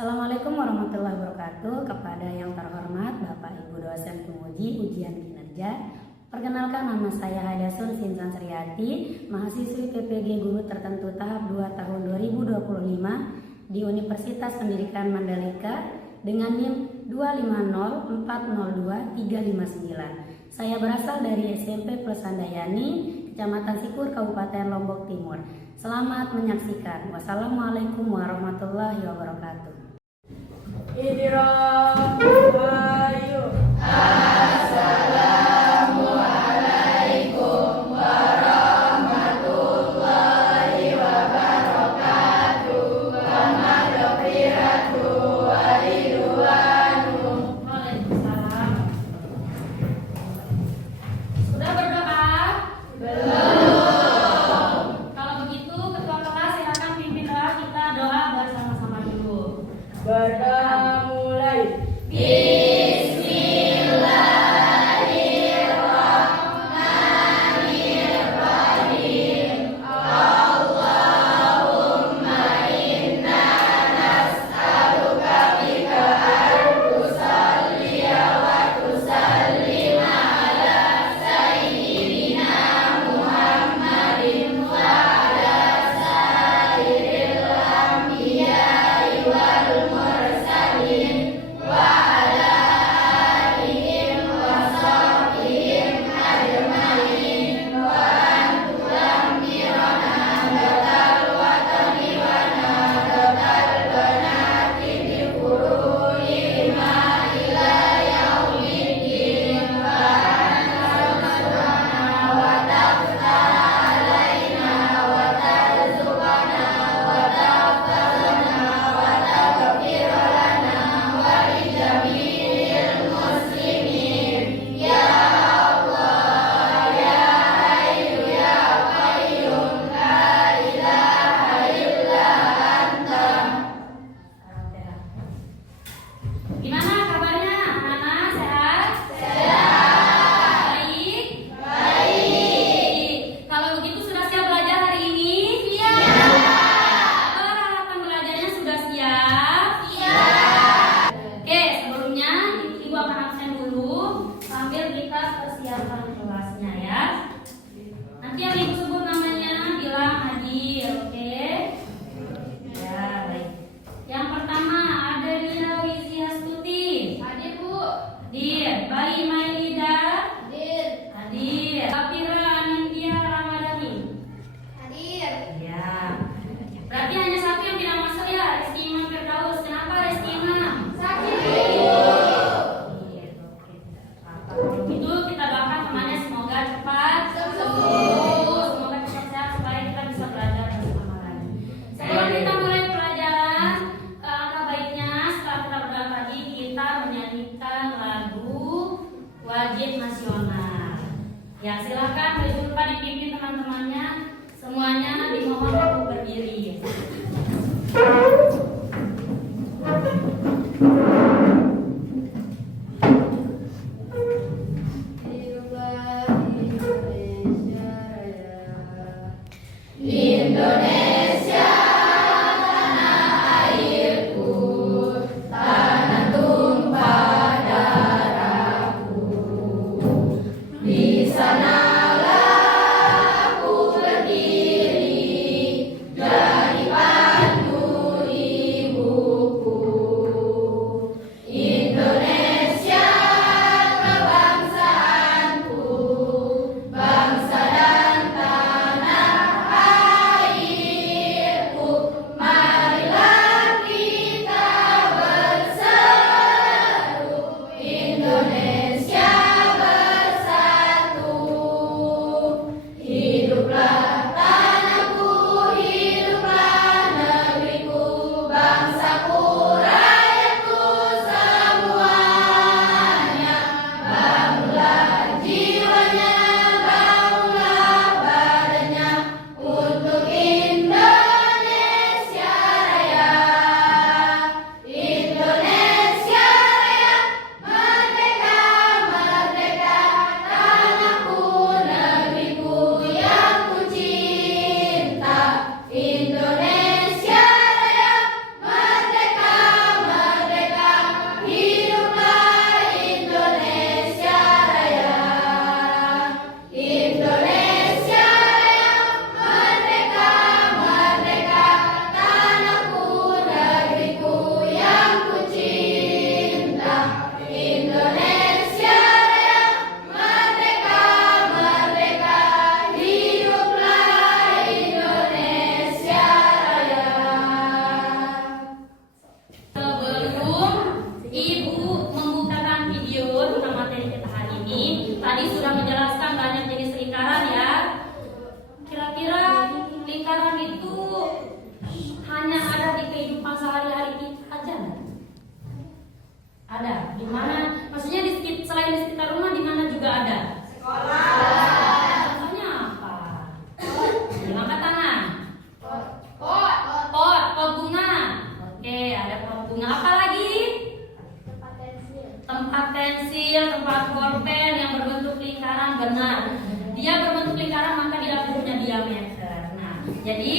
Assalamualaikum warahmatullahi wabarakatuh. Kepada yang terhormat Bapak Ibu dosen penguji ujian kinerja, perkenalkan nama saya Hadasun Sinsan Sriati, mahasiswi PPG Guru Tertentu tahap 2 tahun 2025 di Universitas Pendidikan Mandalika dengan NIM 250402359. Saya berasal dari SMP Plesandayani, Kecamatan Sikur, Kabupaten Lombok Timur. Selamat menyaksikan. Wassalamualaikum warahmatullahi wabarakatuh. Assalamualaikum warahmatullahi wabarakatuh. Wa maghfiratuhu wa ridwanuhu. Waalaikumsalam. Sudah berdoa? Belum. Kalau begitu ketua kelas silakan pimpin doa, kita doa bersama-sama dulu. Berdoa mulai. Bismillahirrahmanirrahim. Allahumma inna nas'aluka bika al-tusalliya wa tusallima ala sayyidina Muhammadin wa ala sairil anbiya'i wal mursalin wa ala alihim wa sahbihim ajma'in wa antulammirana batal watani wa nadatal banati bi furu'ihima ila yaumiddin wa ansurana wa taftah alaina wa tarzuqana wa tahfazna wa taghfir lana wa li jami'il muslimin ya Allah ya Hayyu ya Qayyum la ilaha illa anta. Gimana kabarnya anak-anak, sehat? Sehat. Baik? Baik. Kalau begitu sudah siap belajar hari ini? Siap. Harapan belajarnya sudah siap? Siap. Oke, sebelumnya Ibu akan absen dulu sambil kita persiapan kelasnya ya. Nanti yang Ibu sebut namanya bilang hadir, oke? Ya, baik. Yang pertama ada Ria Wiziastuti. Hadir, Bu. Hadir. Bayi Mailida. Hadir. Hadir. Safira Anindya Ramadhani. Hadir. Ya. Berarti hanya satu yang tidak masuk ya, Reski Imam Firdaus. Kenapa Reski Imam? Sakit, Bu. Iya, oke, tidak apa-apa. Kalau gitu kita doakan temannya semoga cepat Sembuh. semoga cepat sehat supaya kita bisa belajar bersama lagi. Sebelum kita mulai pelajaran, alangkah baiknya setelah kita berdoa tadi kita menyanyikan lagu wajib nasional. Ya, silakan baju lupa dipimpin teman-temannya. Semuanya dimohon untuk berdiri. Hiduplah Indonesia Raya. Indonesia tanah airku, tanah tumpah darahku. Di sanalah Ada. Di mana? Maksudnya selain di sekitar rumah, di mana juga ada? Sekolah. Contohnya apa? Angkat tangan. Pot. Pot bunga. Oke, ada pot bunga. Apa lagi? Tempat pensil, tempat bolpen yang berbentuk lingkaran. Benar. Dia berbentuk lingkaran, maka dia punya diameter. Nah, jadi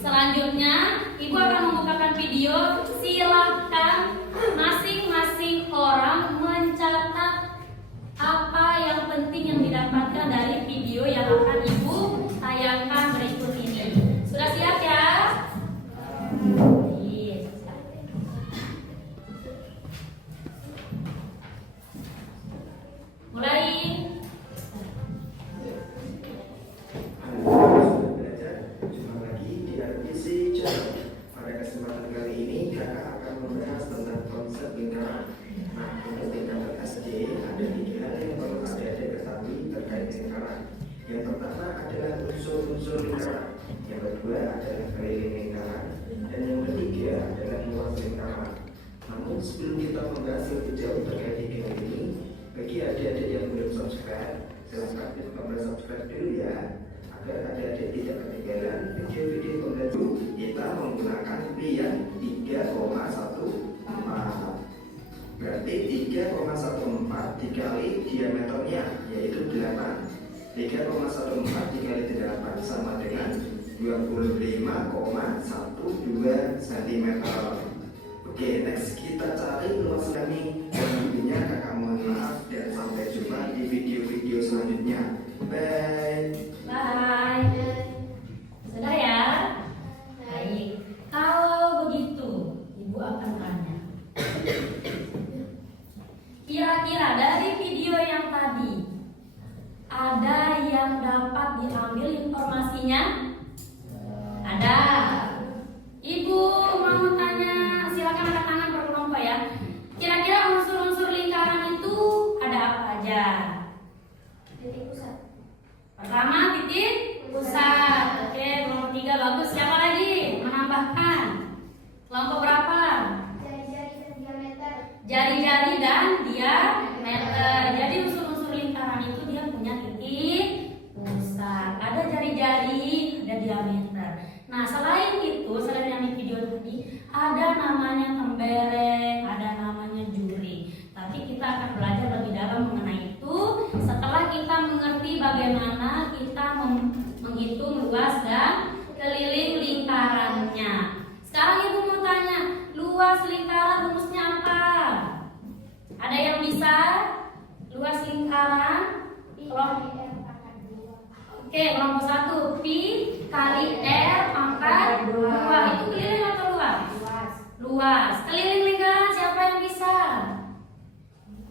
selanjutnya Ibu akan membukakan video. Silakan masing-masing orang mencatat apa yang penting yang didapatkan dari video yang akan Ibu tayangkan berikut ini. Sudah siap ya? Iya. Mulai. Belajar jumpa lagi di RPC Channel. Pada kesempatan kali ini kakak akan membahas tentang konsep lingkaran. Nah, untuk tingkatan SD ada 3 hal yang perlu adik-adik ketahui terkait lingkaran. Yang pertama adalah unsur-unsur lingkaran. Yang kedua adalah keliling lingkaran. Dan yang ketiga adalah luas lingkaran. Namun sebelum kita membahas lebih jauh terkait 3 hal ini, bagi adik-adik yang belum subscribe, silahkan klik tombol subscribe dulu ya, agar adik-adik tidak ketinggalan video-video pembantu kita menggunakan pilihan 3,14. Berarti 3,14 dikali diameternya yaitu 8. 3,14 dikali 8 sama dengan 25,12 cm. Oke, next kita cari luas kami. Tentunya kakak mohon maaf dan sampai jumpa di video-video selanjutnya. Bye. Bye. Sudah ya? Baik. Kalau begitu, Ibu akan tanya. Kira-kira dari video yang tadi ada yang dapat diambil informasinya? Ada. Ibu mau tanya, silakan angkat tangan per kelompok ya. Kira-kira unsur-unsur lingkaran itu ada apa aja? Titik pusat. Pertama, titik pusat. Oke, kelompok 3 bagus. Siapa lagi? Menambahkan. Kelompok berapa? Jari-jari dan diameter. Jari-jari dan diameter. Jadi unsur-unsur lingkaran itu dia punya titik pusat. Ada jari-jari, ada diameter. Nah, selain itu, selain yang di video tadi, ada namanya tembereng, ada namanya juri. Tapi kita akan belajar lebih dalam mengenai itu setelah kita mengerti bagaimana kita menghitung luas dan keliling lingkarannya. Sekarang Ibu mau tanya, luas lingkaran rumusnya apa? Ada yang bisa? Luas lingkaran? Oke, kelompok 1, pi kali R pangkat 2. Itu keliling atau luas? Luas. Keliling lingkaran siapa yang bisa?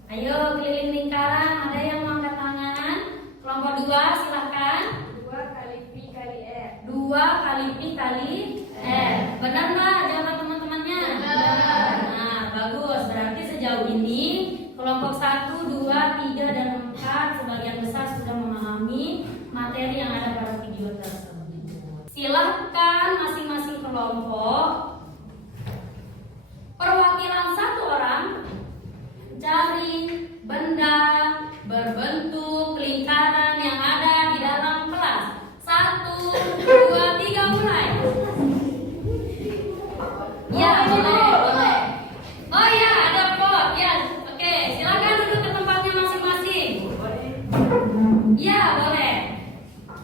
Ayo keliling lingkaran, ada yang mau angkat tangan? Kelompok 2 silakan. 2 kali pi kali R. 2 kali pi kali R. Benar nggak jawab teman-temannya? Benar. Nah, bagus. Berarti sejauh ini kelompok 1, 2, 3 dan 4 sebagian besar sudah memahami materi yang ada pada video tersebut. Silahkan masing-masing kelompok perwakilan satu orang cari benda berbentuk lingkaran yang ada di dalam kelas. 1, 2, 3 mulai. Ya, boleh. Oh ya, ada pot. Ya, oke. Silakan duduk ke tempatnya masing-masing. Ya, boleh.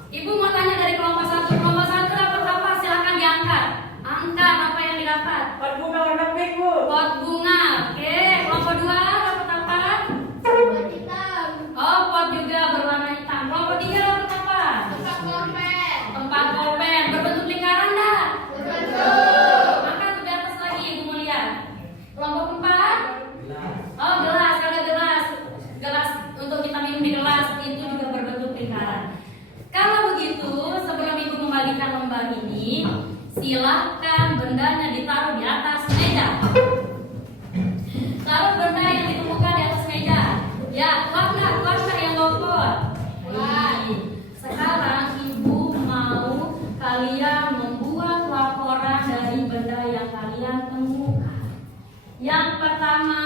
Ibu mau tanya dari kelompok 1. Kelompok 1 dapat apa? Silakan diangkat. Angkat apa yang didapat. Pot bunga warna pink, Bu. Pot bunga. Oke. Kelompok 2 dapat apa? Pot hitam. Oh, pot juga berwarna hitam. Kelompok 3 dapat apa? Tempat pulpen. Tempat pulpen. Berbentuk lingkaran dah. Berbentuk. Angkat ke atas lagi, Ibu mau lihat. Kelompok 4. Oh, gelas. Ada gelas. Gelas untuk kita minum di gelas itu juga berbentuk lingkaran. Kalau begitu, sebelum Ibu membagikan lembar ini, silakan bendanya ditaruh di atas meja. Taruh benda yang ditemukan di atas meja. Ya, kuat nggak yang bawa pot? Kuat. Sekarang Ibu mau kalian membuat laporan dari benda yang kalian temukan. Yang pertama,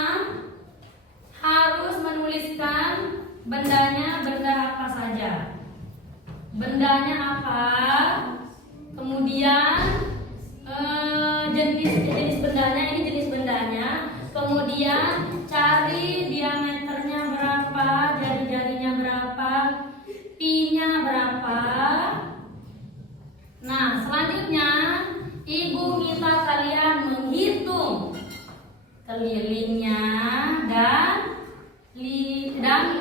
harus menuliskan bendanya, benda apa saja. Bendanya apa, kemudian jenis bendanya, ini jenis bendanya, kemudian cari diameternya berapa, jari-jarinya berapa, pi-nya berapa. Nah, selanjutnya ibu minta kalian menghitung kelilingnya dan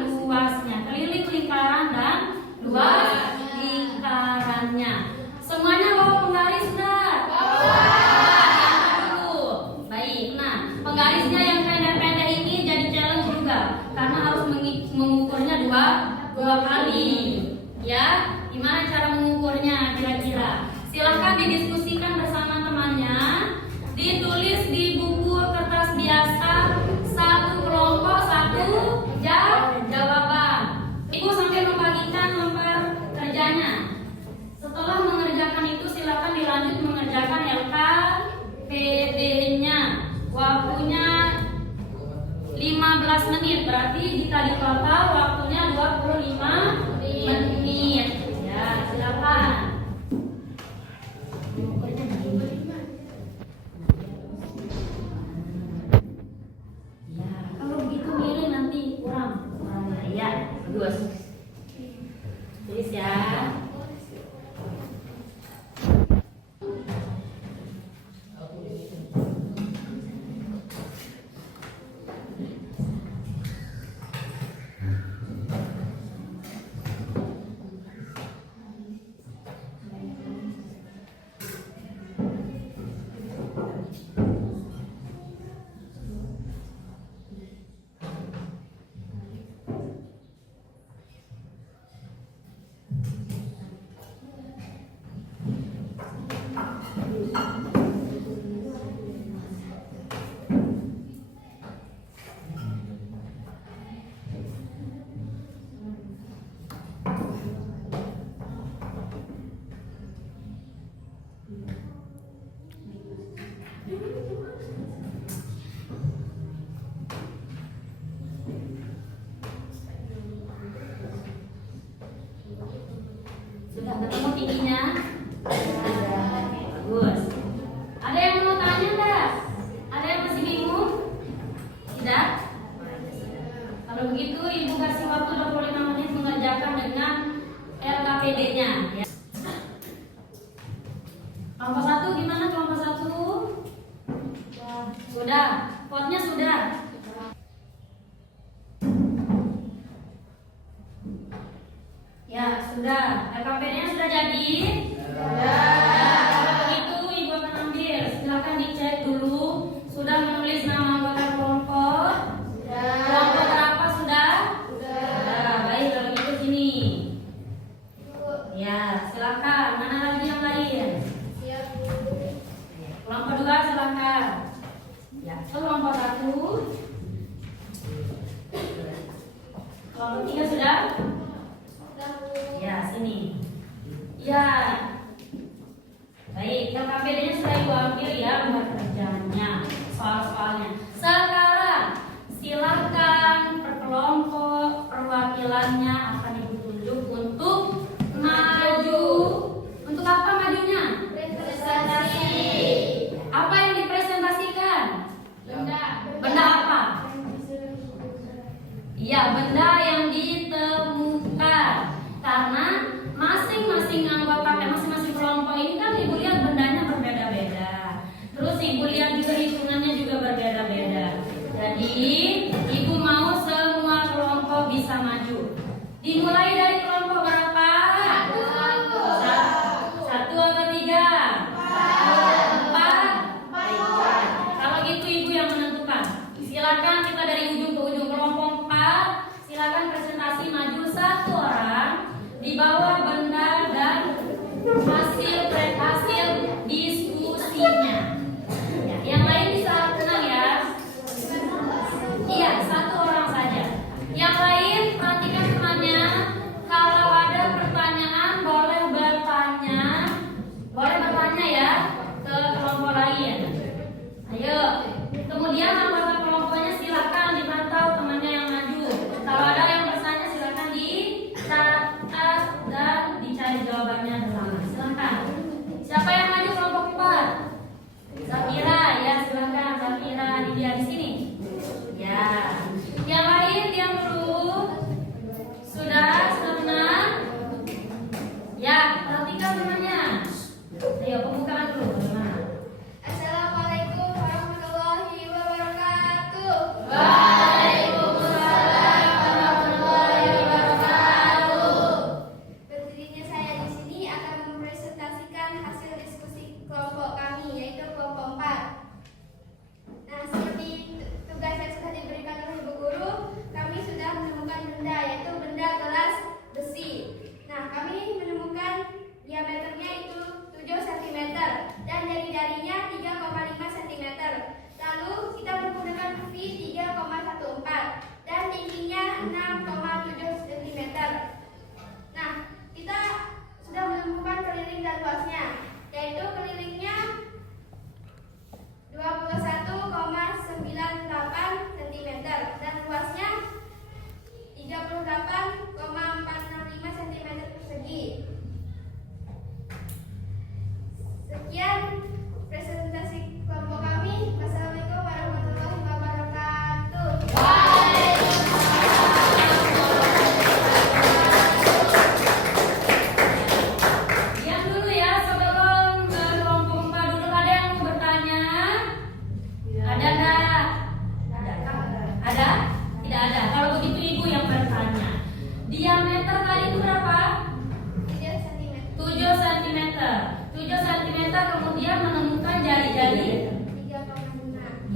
luasnya, keliling lingkaran dan luas lingkarannya. Semuanya bawa penggaris enggak? Dulu. Baik. Nah, penggarisnya yang pendek-pendek ini jadi challenge juga karena harus mengukurnya dua kali. Ya, gimana cara mengukurnya kira-kira? Silahkan didiskusikan bersama temannya. Ditulis di buku kertas biasa, satu kelompok, satu jawaban. Ibu sampai membagikan lembar kerjanya. Setelah mengerjakan itu silakan dilanjut mengerjakan LKPD-nya. Waktunya 15 menit, berarti dikali total waktunya 25 menit. Ya, silakan. Ya, kalau begitu milih nanti kurang. Ya, bagus. Tulis ya. Sudah ketemu tingginya? Bagus. Ada yang mau tanya enggak? Ada yang masih bingung? Tidak? Kalau begitu ibu kasih waktu 25 menit mengerjakan dengan LKPD-nya ya. Kelompok 1 gimana kelompok 1? Sudah. Potnya sudah. Ya, sudah. LKPD-nya sudah jadi? Kalau begitu ibu akan ambil. Silakan dicek dulu. Sudah menulis nama anggota kelompok? Kelompok berapa sudah? Sudah. Baik, kalau begitu sini. Ya, silakan. Mana lagi yang lain? Kelompok 2 silakan. Ya, kelompok 1. Kelompok 3 sudah? Ya, sini. Ya. Baik, LKPD-nya sudah ibu ambil ya, lembar kerjanya, soal-soalnya. Sekarang silakan per kelompok perwakilannya akan ibu tunjuk untuk maju. Untuk apa majunya? Presentasi. Apa yang dipresentasikan? Benda apa? Iya, benda yang ditemukan. Karena masing-masing anggota, masing-masing kelompok ini kan ibu lihat bendanya berbeda-beda. Terus ibu lihat juga hitungannya juga berbeda-beda. Jadi ibu mau semua kelompok bisa maju. Dimulai dari kelompok berapa? Satu atau 3? 4. Kalau gitu ibu yang menentukan. Silakan kita dari ujung ke ujung. Kelompok 4 silakan presentasi maju 1 orang. Di bawah benda dan hasil diskusinya. Ya, yang lain bisa tenang ya. Iya, 1 orang saja. Yang lain perhatikan temannya. Kalau ada pertanyaan boleh bertanya ya ke kelompok lain. Ayo. Kemudian anggota kelompoknya silakan dipantau temannya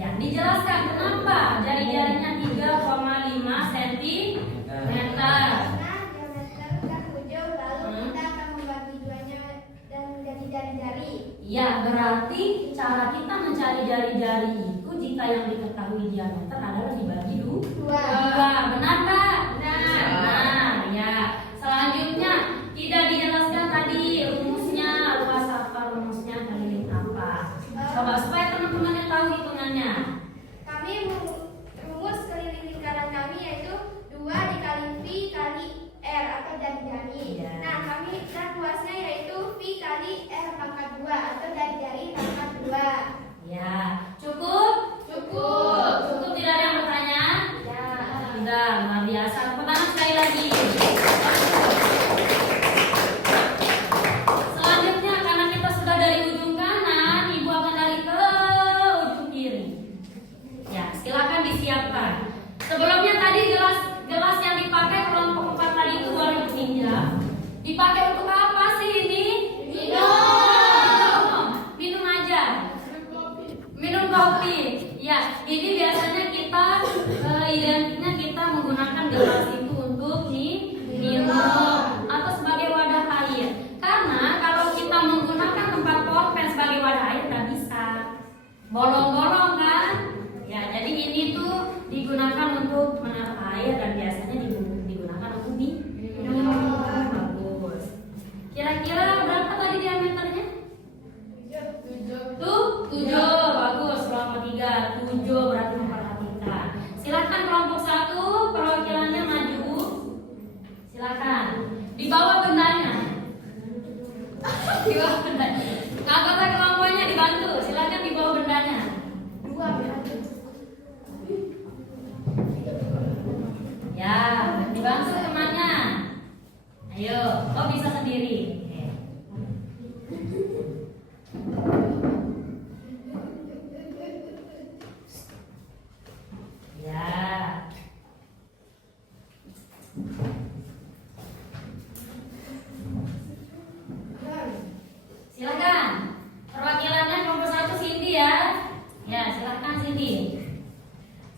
Ya, dijelaskan kenapa jari-jarinya 3,5 cm. Karena diameter kan 7, lalu kita akan membagi duanya dan menjadi jari-jari. Ya, berarti cara kita mencari jari-jari itu jika yang diketahui diameter adalah dibagi dua. Benar Kak? Benar. Nah, ya. Selanjutnya tidak dijelaskan tadi rumusnya, luas apa rumusnya, keliling apa. Coba supaya teman-temannya tahu hitungannya. Kami rumus keliling lingkaran kami yaitu 2 dikali V kali R atau jari-jari. Ya. Nah, kami dan luasnya yaitu V kali R pangkat 2 atau jari-jari pangkat 2. Ya, cukup? Cukup tidak ada yang bertanya? Ya. Tidak, luar biasa. Tepuk tangan sekali lagi. Selanjutnya karena kita sudah dari ujung kanan, Ibu akan lari ke ujung kiri. Ya, silakan disiapkan. Sebelumnya tadi gelas yang dipakai kelompok 4 tadi itu warna ninja. Dipakai untuk apa sih ini? Minum aja. Minum kopi. Ya, ini biasanya kita identiknya kita menggunakan gelas itu untuk minum atau sebagai wadah air. Karena kalau kita menggunakan tempat pulpen sebagai wadah air nggak bisa, bolong-bolong kan? Ya, jadi ini tuh digunakan untuk menaruh air dan biasanya digunakan untuk minum. Bagus. Kira-kira berapa tadi diameternya? 7. Bagus. Kelompok 3 7 berarti memperhatikan. Silakan kelompok 1 perwakilannya maju. Silakan. Di bawah bendanya. Di bawah bendanya. Anggota kelompoknya dibantu. Silakan di bawah bendanya. 2 Ya, dibantu temannya. Ayo, kau bisa sendiri. Ya. Silakan. Perwakilannya kelompok 1 Cindy ya. Ya, silakan Cindy.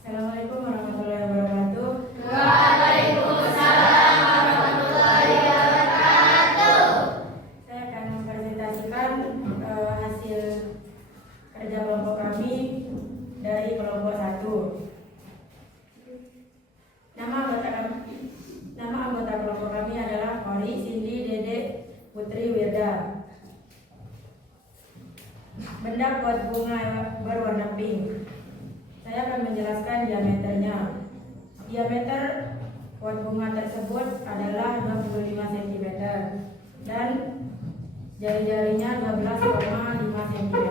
Assalamualaikum warahmatullahi wabarakatuh. Waalaikumsalam warahmatullahi wabarakatuh. Saya akan mempresentasikan hasil kerja kelompok kami dari kelompok 1. Nama anggota kelompok kami adalah Ori, Cindy, Dede, Putri, Wirda. Benda pot bunga berwarna pink. Saya akan menjelaskan diameternya. Diameter pot bunga tersebut adalah 25 cm dan jari-jarinya 12,5 cm.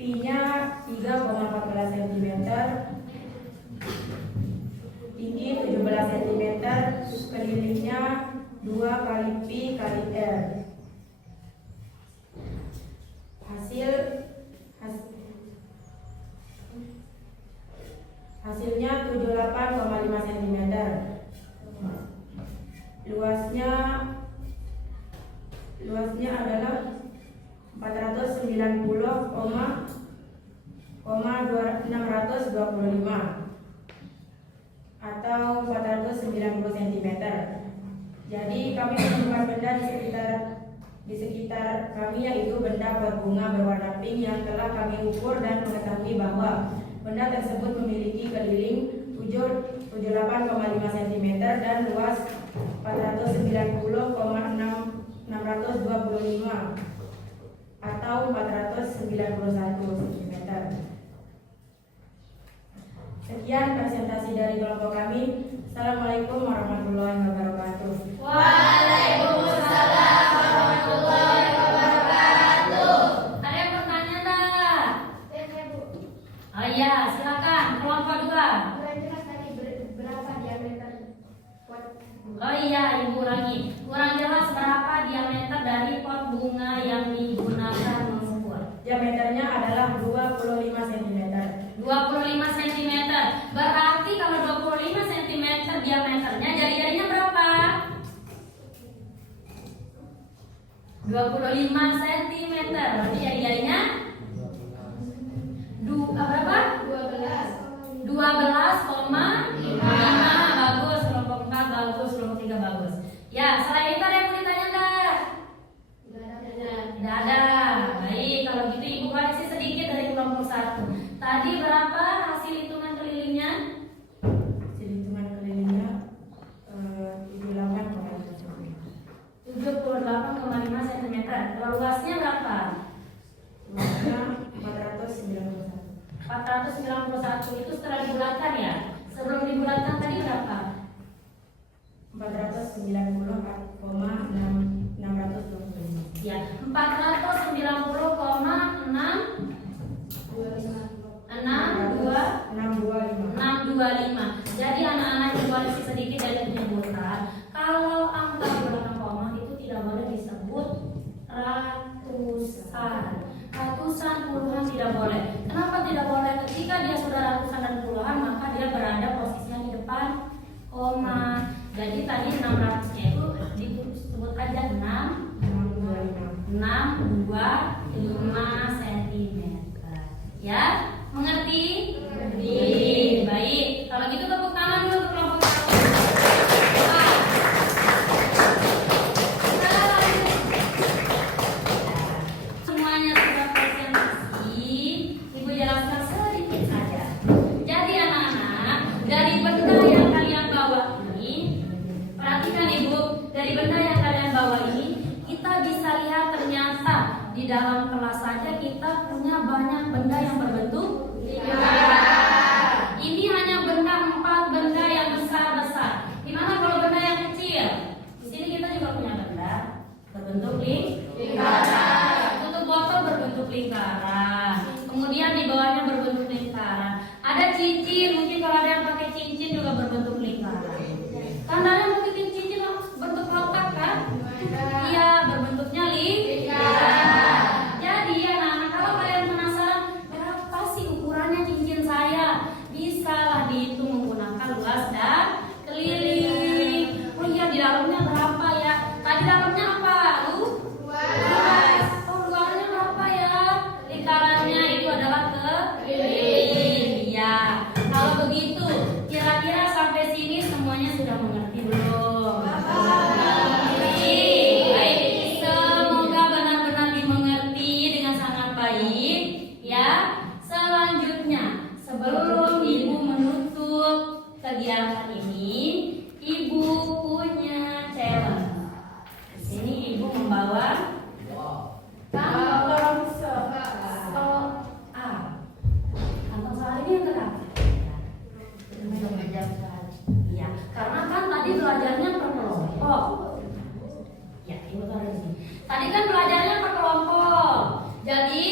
Pi-nya 3,14 cm. Tinggi 17 cm. Kelilingnya 2 kali Pi kali R. Hasilnya 78,5 cm. Luasnya adalah 490,625 atau 490 cm. Jadi kami menemukan benda di sekitar kami yaitu benda berbunga berwarna pink yang telah kami ukur dan mengetahui bahwa benda tersebut memiliki keliling 78,5 cm dan luas 490,625 atau 491 cm. Sekian presentasi dari kelompok kami. Assalamualaikum warahmatullahi wabarakatuh. Waalaikumsalam warahmatullahi wabarakatuh. Ada yang bertanya tak? Bu, Oh iya, silakan kelompok 2. kurang jelas tadi berapa diameter pot bunga? Oh iya, Ibu lagi. Kurang jelas berapa diameter dari pot bunga yang digunakan mengukur. Diameternya adalah 25 cm. 25 cm. Berarti kalau 25 cm diameternya, jari-jarinya berapa? 25 cm. Berarti jari-jarinya 91. Tadi berapa hasil hitungan kelilingnya? Hasil hitungan kelilingnya 78,5 cm. Luasnya berapa? luasnya 491. 491 itu setelah dibulatkan ya? Sebelum dibulatkan tadi berapa? 490,625. Ya, 490,625. Jadi anak-anak yang koreksi sedikit dari penyebutan, kalau angka di belakang koma itu tidak boleh disebut ratusan. Ratusan, puluhan tidak boleh. Kenapa tidak boleh? Ketika dia sudah ratusan dan puluhan, maka dia berada posisinya di depan koma. Jadi tadi 600-nya itu disebut aja 625 cm. Ya, mengerti? Baik. Kalau gitu tepuk tangan dulu untuk kelompok satu. Semuanya sudah presentasi. Ibu jelaskan sedikit saja. Jadi anak-anak, dari benda yang kalian bawa ini, perhatikan ibu, dari benda yang kalian bawa ini, kita bisa lihat ternyata di dalam kelas saja kita punya banyak benda yang berbentuk lingkaran. Ini hanya benda 4 benda yang besar-besar. Gimana kalau benda yang kecil? Di sini kita juga punya benda berbentuk lingkaran. Tutup botol berbentuk lingkaran. Kemudian di bawahnya berbentuk lingkaran. Ada cincin, mungkin kalau ada yang pakai cincin juga berbentuk lingkaran. Kan ada yang mungkin cincin bentuk kotak kan? Iya, berbentuknya lingkaran. Jadi anak-anak, kalau kalian penasaran berapa sih ukurannya cincin saya, bisalah dihitung menggunakan luas dan keliling. Oh iya, di dalamnya berapa ya? Tadi dalamnya apa? Luas. Oh, luarnya berapa ya? Lingkarannya itu adalah keliling. Ya. Kalau begitu, kira-kira sampai sini semuanya sudah mengerti belum? Baik. Semoga benar-benar dimengerti dengan sangat baik. Ya. Selanjutnya, sebelum ibu menutup kegiatan ini, ibu punya challenge. Di sini ibu membawa kantong soal. Kantong soal ini yang berapa? Iya, karena kan tadi belajarnya per kelompok. Ya, ibu taruh di sini. Tadi kan belajarnya per kelompok. Jadi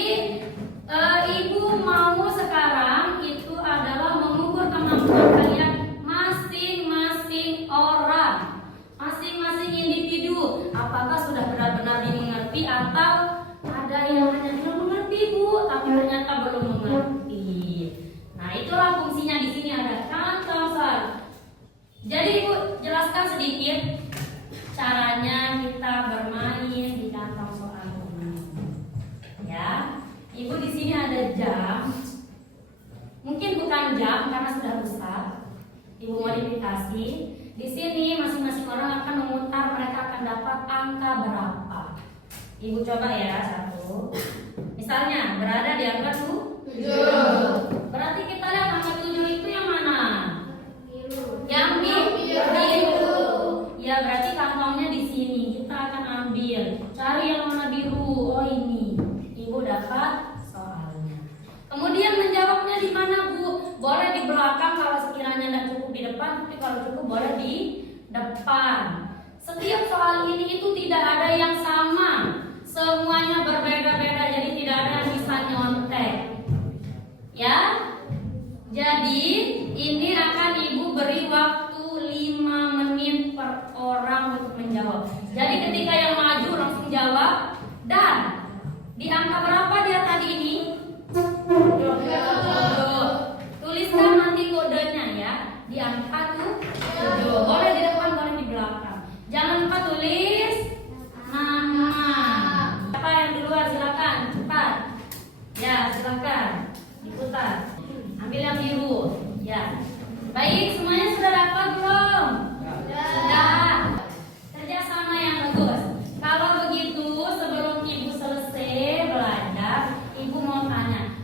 ibu mau sekarang itu adalah mengukur kemampuan kalian masing-masing orang, masing-masing individu. Apakah sudah benar-benar dimengerti atau ada yang hanya belum mengerti bu, tapi ternyata belum mengerti. Nah, itulah fungsinya di sini ada kantong soal. Jadi ibu jelaskan sedikit caranya kita bermain di kantong soal ini. Ya, ibu di sini ada jam. Mungkin bukan jam karena sudah rusak. Ibu modifikasi. Di sini masing-masing orang akan memutar, mereka akan dapat angka berapa. Ibu coba ya, 1. Misalnya berada di angka 7. Berarti kita lihat angka 7 itu yang mana? Yang biru. Ya, berarti kantongnya di sini. Kita akan ambil. Cari yang mana biru. Oh, ini. Ibu dapat soalnya. Kemudian menjawabnya di mana, Bu? Boleh di belakang kalau sekiranya tidak cukup di depan, tapi kalau cukup boleh di depan. Setiap soal ini itu tidak ada yang sama. Semuanya berbeda-beda, jadi tidak ada yang bisa nyontek. Ya? Jadi ini akan ibu beri waktu 5 menit per orang untuk menjawab. Jadi ketika yang maju langsung jawab. Dan di angka berapa dia tadi ini? Tuliskan nanti kodenya ya. Di angka 7. Boleh di depan, boleh di belakang. Jangan lupa tulis nama. Siapa yang duluan, silakan cepat. Ya, silakan diputar. Ambil yang biru. Ya. Baik, semuanya sudah dapat belum? Sudah. Kerjasama yang bagus. Kalau begitu, sebelum ibu selesai belajar, ibu mau tanya.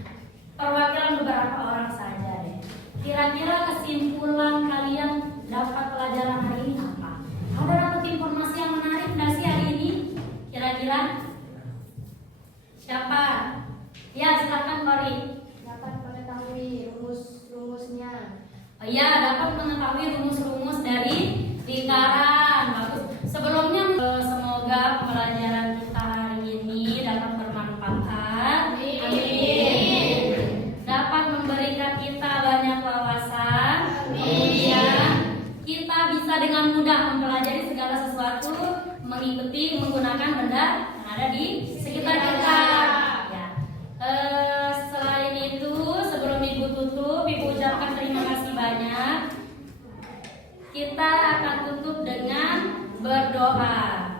Ya, dapat mengetahui rumus-rumus dari lingkaran. Bagus. Sebelumnya semoga pembelajaran kita hari ini dapat bermanfaat. Amin. Dapat memberikan kita banyak wawasan. Kemudian kita bisa dengan mudah mempelajari segala sesuatu, mengikuti menggunakan benda yang ada di sekitar kita. Ya. Selain itu, sebelum Ibu tutup, Ibu ucapkan terima kasih banyak. Kita akan tutup dengan berdoa.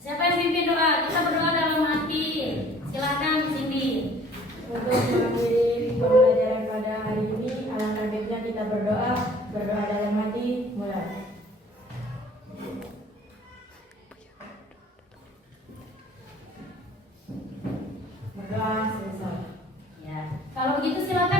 Siapa yang pimpin doa? Kita berdoa dalam hati. Silakan Cindy. Untuk mengakhiri pembelajaran pada hari ini, alangkah baiknya kita berdoa dalam hati, mulai. Berdoa selesai. Ya. Kalau begitu silakan